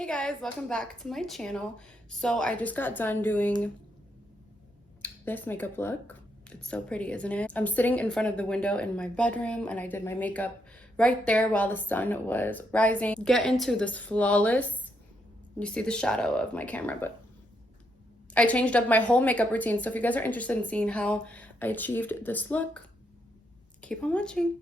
Hey guys, welcome back to my channel. So I just got done doing this makeup look. It's so pretty, isn't it? I'm sitting in front of the window in my bedroom and I did my makeup right there while the sun was rising. Get into this flawless, you see the shadow of my camera, but I changed up my whole makeup routine. So if you guys are interested in seeing how I achieved this look, keep on watching.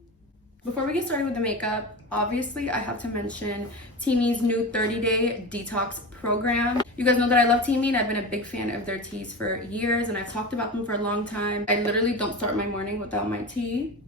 Before we get started with the makeup, obviously I have to mention Teami's new 30-day detox program. You guys know that I love Teami and I've been a big fan of their teas for years and I've talked about them for a long time. I literally don't start my morning without my tea.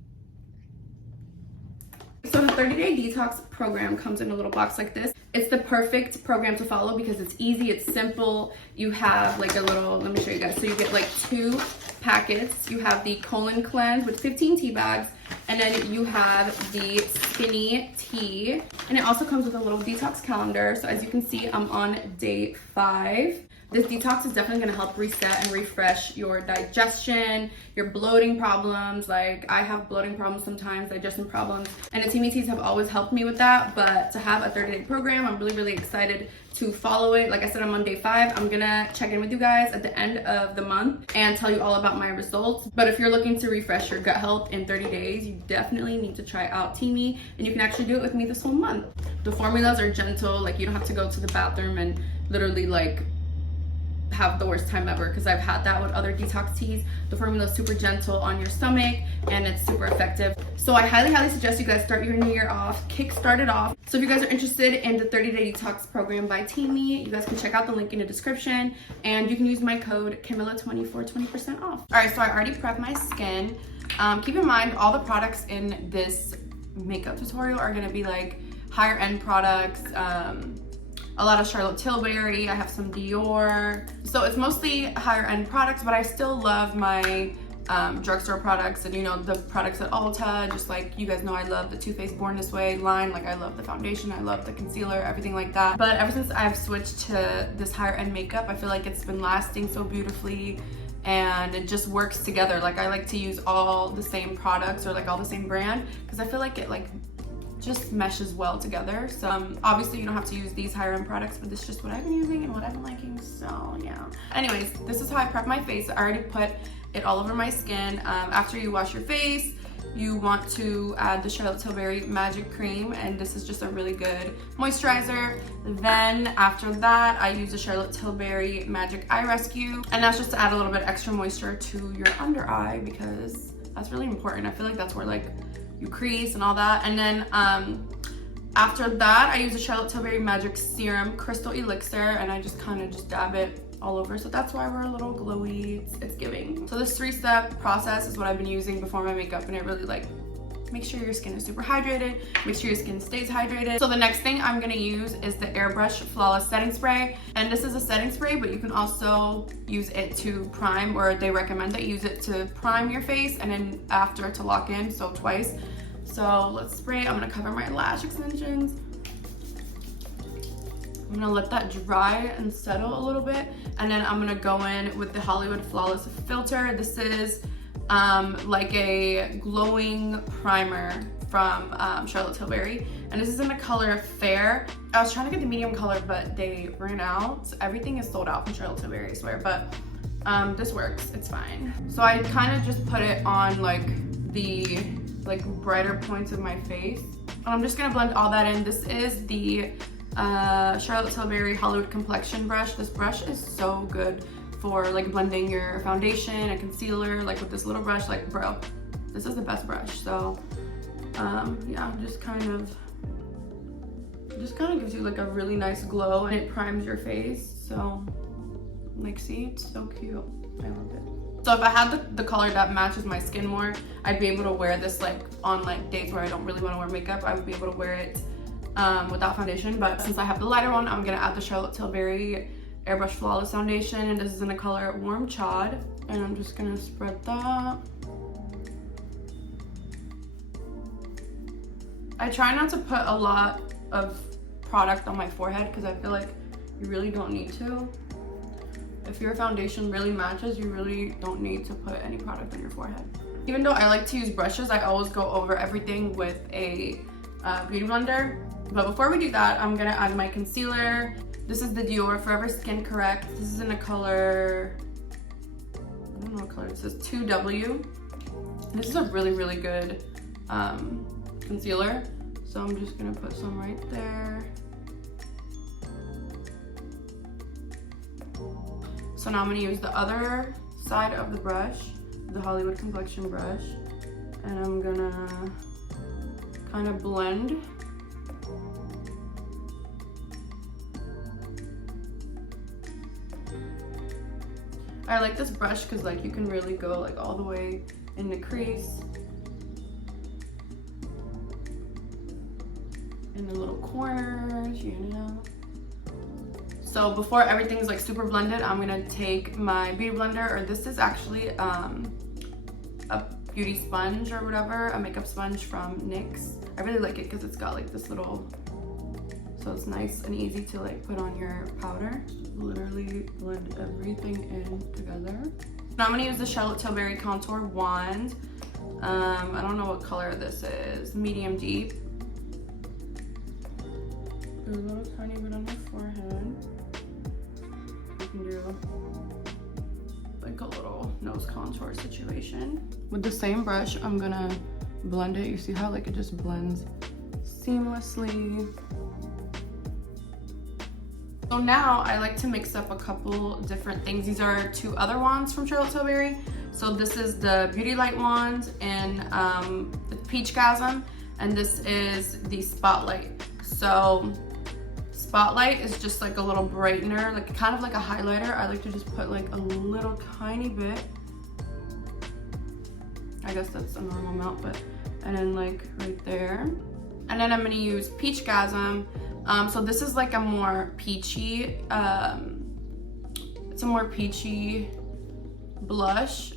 So the 30-day detox program comes in a little box like this. It's the perfect program to follow because it's easy, it's simple. You have like a little, let me show you guys. So you get like 2 packets. You have the colon cleanse with 15 tea bags, and then you have the skinny tea, and it also comes with a little detox calendar. So as you can see, I'm on day 5. This detox is definitely gonna help reset and refresh your digestion, your bloating problems. Like I have bloating problems sometimes, digestion problems, and the Teami teas have always helped me with that. But to have a 30-day program, I'm really excited to follow it. Like I said, I'm on day 5. I'm gonna check in with you guys at the end of the month and tell you all about my results. But if you're looking to refresh your gut health in 30 days, you definitely need to try out Teami, and you can actually do it with me this whole month. The formulas are gentle, like you don't have to go to the bathroom and literally like have the worst time ever, because I've had that with other detox teas. The formula is super gentle on your stomach and it's super effective. So I highly suggest you guys start your new year off, kickstart it off. So if you guys are interested in the 30-day detox program by Teami, you guys can check out the link in the description and you can use my code Camilla20 for 20% off. All right, so I already prepped my skin. Keep in mind all the products in this makeup tutorial are gonna be like higher end products, a lot of Charlotte Tilbury, I have some Dior. So it's mostly higher end products, but I still love my drugstore products and, you know, the products at Ulta. Just like you guys know, I love the Too Faced Born This Way line. Like I love the foundation, I love the concealer, everything like that. But ever since I've switched to this higher end makeup, I feel like it's been lasting so beautifully and it just works together. Like I like to use all the same products or like all the same brand because I feel like it like just meshes well together. So obviously you don't have to use these higher end products, but this is just what I've been using and what I've been liking, so yeah. Anyways, this is how I prep my face. I already put it all over my skin. After you wash your face, you want to add the Charlotte Tilbury Magic Cream, and this is just a really good moisturizer. Then after that, I use the Charlotte Tilbury Magic Eye Rescue, and that's just to add a little bit extra moisture to your under eye because that's really important. I feel like that's where like you crease and all that. And then after that, I use the Charlotte Tilbury Magic Serum Crystal Elixir, and I just kind of just dab it all over. So that's why we're a little glowy. It's giving. So this 3-step process is what I've been using before my makeup, and it really like make sure your skin is super hydrated, make sure your skin stays hydrated. So the next thing I'm gonna use is the Airbrush Flawless Setting Spray. And this is a setting spray, but you can also use it to prime, or they recommend that you use it to prime your face and then after to lock in, so twice. So let's spray. I'm gonna cover my lash extensions. I'm gonna let that dry and settle a little bit. And then I'm gonna go in with the Hollywood Flawless Filter. This is like a glowing primer from Charlotte Tilbury, and this is in the color Fair. I was trying to get the medium color, but they ran out. Everything is sold out from Charlotte Tilbury, I swear, but this works, it's fine. So I kind of just put it on like the brighter points of my face, and I'm just gonna blend all that in. This is the Charlotte Tilbury Hollywood Complexion Brush. This brush is so good for like blending your foundation and concealer, like with this little brush. Like bro, this is the best brush. So yeah, just kind of gives you like a really nice glow, and it primes your face. So like, see, it's so cute, I love it. So if I had the color that matches my skin more, I'd be able to wear this like on like days where I don't really want to wear makeup. I would be able to wear it without foundation. But since I have the lighter one, I'm gonna add the Charlotte Tilbury Airbrush Flawless Foundation, and this is in the color Warm Chod, and I'm just gonna spread that. I try not to put a lot of product on my forehead because I feel like you really don't need to. If your foundation really matches, you really don't need to put any product on your forehead. Even though I like to use brushes, I always go over everything with a beauty blender. But before we do that, I'm gonna add my concealer. This is the Dior Forever Skin Correct. This is in a color, I don't know what color it says, 2W. This is a really, really good concealer. So I'm just gonna put some right there. So now I'm gonna use the other side of the brush, the Hollywood Complexion brush, and I'm gonna kind of blend. I like this brush because like you can really go like all the way in the crease, in the little corners, you know. So before everything's like super blended, I'm gonna take my beauty blender, or this is actually a beauty sponge or whatever, a makeup sponge from NYX. I really like it because it's got like this little, so it's nice and easy to like put on your powder. Literally blend everything in together. Now I'm gonna use the Charlotte Tilbury Contour Wand. I don't know what color this is, medium deep. Do a little tiny bit on my forehead. You can do like a little nose contour situation. With the same brush, I'm gonna blend it. You see how like it just blends seamlessly. So now I like to mix up a couple different things. These are two other wands from Charlotte Tilbury. So this is the Beauty Light wand in Peach Gasm, and this is the Spotlight. So Spotlight is just like a little brightener, like kind of like a highlighter. I like to just put like a little tiny bit. I guess that's a normal amount, but, and then like right there. And then I'm gonna use Peach Gasm. So this is like a more peachy, it's a more peachy blush.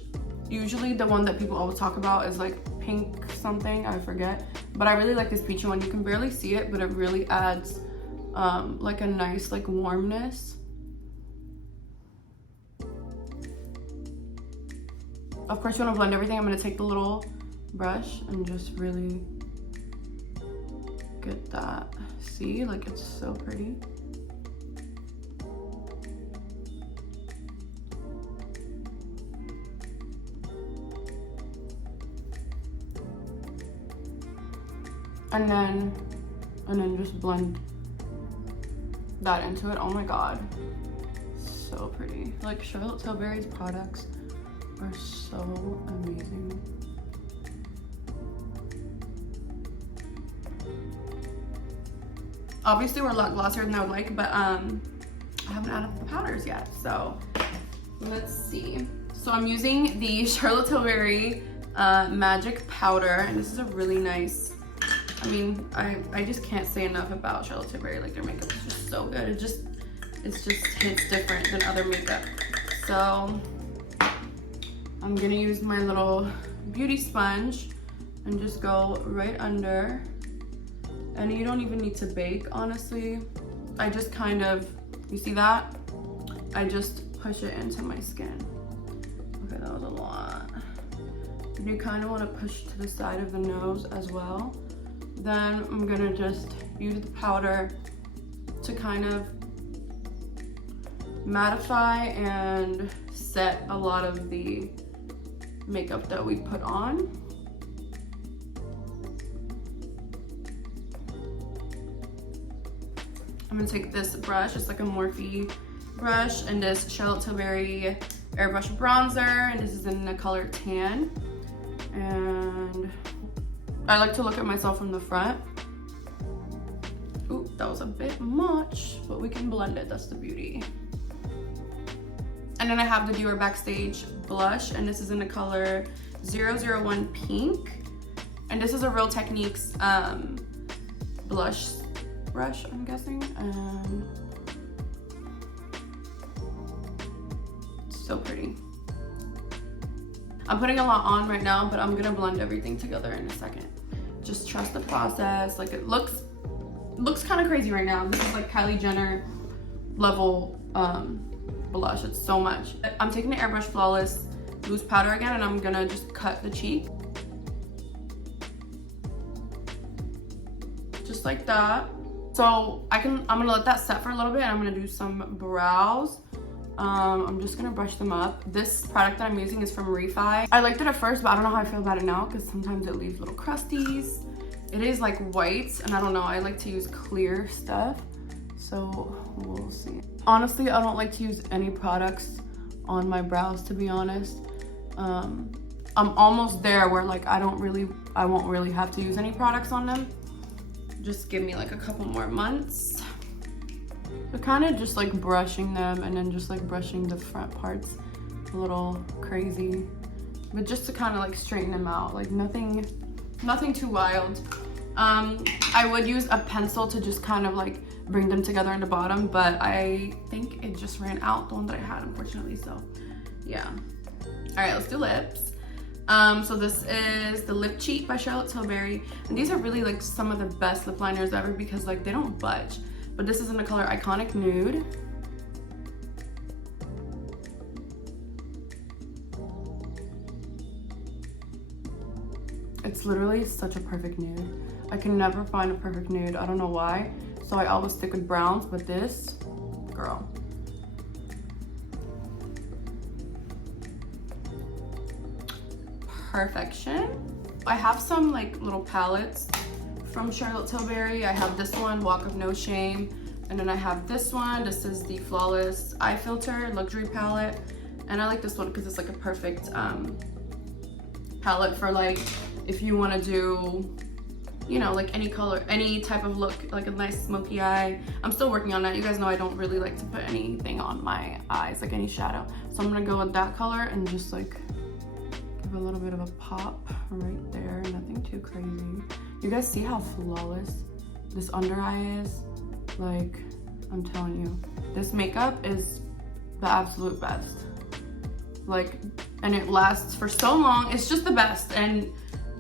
Usually the one that people always talk about is like pink something, I forget. But I really like this peachy one. You can barely see it, but it really adds like a nice like warmness. Of course you wanna blend everything. I'm gonna take the little brush and just really get that. See, like it's so pretty. And then just blend that into it. Oh my god, so pretty. Like Charlotte Tilbury's products are so amazing. Obviously we're a lot glossier than I would like, but I haven't added the powders yet, so let's see. So I'm using the Charlotte Tilbury Magic Powder, and this is a really nice, I mean, I just can't say enough about Charlotte Tilbury. Like their makeup is just so good. It just hits different than other makeup. So I'm gonna use my little beauty sponge and just go right under. And you don't even need to bake, honestly. I just kind of, you see that? I just push it into my skin. Okay, that was a lot. And you kind of want to push to the side of the nose as well. Then I'm gonna just use the powder to kind of mattify and set a lot of the makeup that we put on. I'm gonna take this brush, it's like a Morphe brush, and this Charlotte Tilbury Airbrush Bronzer, and this is in the color Tan. And I like to look at myself from the front. Ooh, that was a bit much, but we can blend it, that's the beauty. And then I have the Dior Backstage blush, and this is in the color 001 Pink. And this is a Real Techniques blush brush, I'm guessing. So pretty. I'm putting a lot on right now, but I'm gonna blend everything together in a second. Just trust the process. Like it looks kind of crazy right now. This is like Kylie Jenner level blush. It's so much. I'm taking the Airbrush Flawless loose powder again, and I'm gonna just cut the cheek. Just like that. So I'm gonna let that set for a little bit, and I'm gonna do some brows. I'm just gonna brush them up. This product that I'm using is from Refi. I liked it at first, but I don't know how I feel about it now because sometimes it leaves little crusties. It is like white, and I don't know, I like to use clear stuff. So we'll see. Honestly, I don't like to use any products on my brows, to be honest. I'm almost there where like I won't really have to use any products on them. Just give me like a couple more months. But kind of just like brushing them and then just like brushing the front parts a little crazy. But just to kind of like straighten them out, like nothing too wild. I would use a pencil to just kind of like bring them together in the bottom, but I think it just ran out, the one that I had, unfortunately, so yeah. All right, let's do lips. So this is the Lip Cheat by Charlotte Tilbury, and these are really like some of the best lip liners ever because like they don't budge. But this is in the color Iconic Nude. It's literally such a perfect nude. I can never find a perfect nude, I don't know why. So I always stick with browns, but this, girl. Perfection. I have some like little palettes from Charlotte Tilbury. I have this one, Walk of No Shame, and then I have this one. This is the Flawless Eye Filter Luxury Palette, and I like this one because it's like a perfect palette for like if you want to do, you know, like any color, any type of look, like a nice smoky eye. I'm still working on that. You guys know I don't really like to put anything on my eyes, like any shadow. So I'm gonna go with that color and just like give a little bit of a pop right there. Nothing too crazy. You guys see how flawless this under eye is? Like, I'm telling you, this makeup is the absolute best. Like, and it lasts for so long. It's just the best, and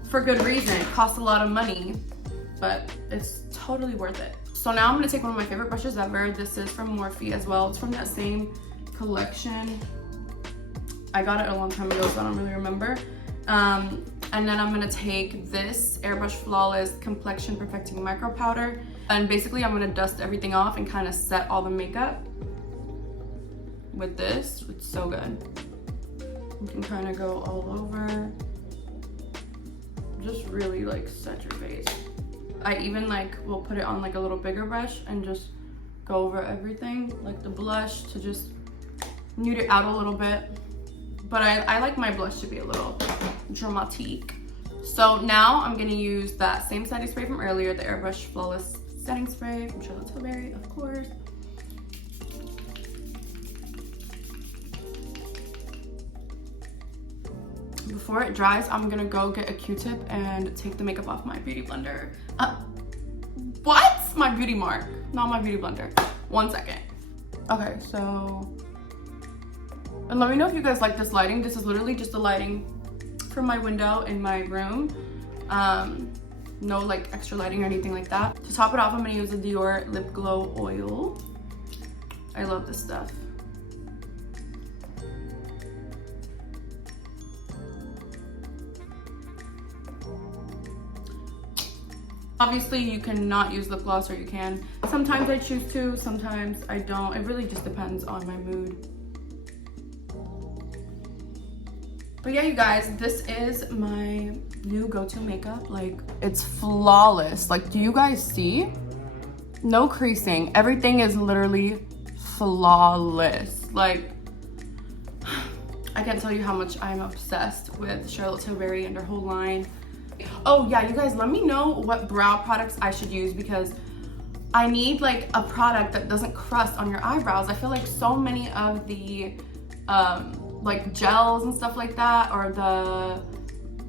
for good reason. It costs a lot of money, but it's totally worth it. So now I'm gonna take one of my favorite brushes ever. This is from Morphe as well. It's from that same collection. I got it a long time ago, so I don't really remember. And then I'm gonna take this Airbrush Flawless Complexion Perfecting Micro Powder, and basically I'm gonna dust everything off and kind of set all the makeup with this. It's so good. You can kind of go all over. Just really like set your face. I even like will put it on like a little bigger brush and just go over everything, like the blush, to just nude it out a little bit. But I like my blush to be a little dramatique. So now I'm gonna use that same setting spray from earlier, the Airbrush Flawless Setting Spray from Charlotte Tilbury, of course. Before it dries, I'm gonna go get a Q-tip and take the makeup off my beauty blender. What? My beauty mark, not my beauty blender. 1 second. Okay, so, and let me know if you guys like this lighting. This is literally just the lighting from my window in my room. No like extra lighting or anything like that. To top it off, I'm gonna use the Dior Lip Glow Oil. I love this stuff. Obviously, you cannot use lip gloss, or you can. Sometimes I choose to, sometimes I don't. It really just depends on my mood. But yeah, you guys, this is my new go-to makeup. Like, it's flawless. Like, do you guys see? No creasing. Everything is literally flawless. Like, I can't tell you how much I'm obsessed with Charlotte Tilbury and their whole line. Oh yeah, you guys, let me know what brow products I should use, because I need like a product that doesn't crust on your eyebrows. I feel like so many of the like gels and stuff like that, or the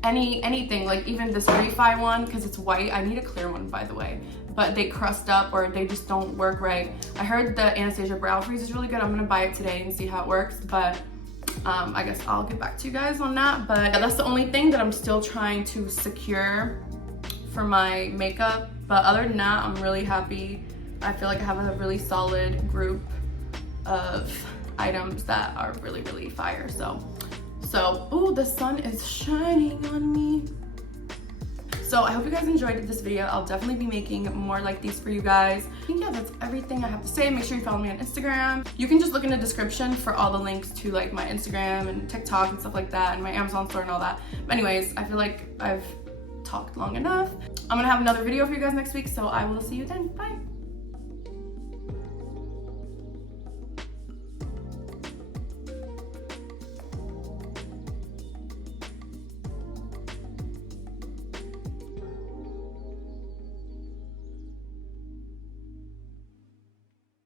anything, like even this Refi one, because it's white. I need a clear one, by the way, but they crust up or they just don't work right. I heard the Anastasia Brow Freeze is really good. I'm gonna buy it today and see how it works, but I guess I'll get back to you guys on that. But yeah, that's the only thing that I'm still trying to secure for my makeup. But other than that, I'm really happy. I feel like I have a really solid group of items that are really, really fire. So, oh, the sun is shining on me. So So I hope you guys enjoyed this video. I'll definitely be making more like these for you guys. I think, yeah, that's everything I have to say. Make sure you follow me on Instagram. You can just look in the description for all the links to like my Instagram and TikTok and stuff like that, and my Amazon store and all that. But anyways, I feel like I've talked long enough. I'm gonna have another video for you guys next week, so I will see you then. Bye.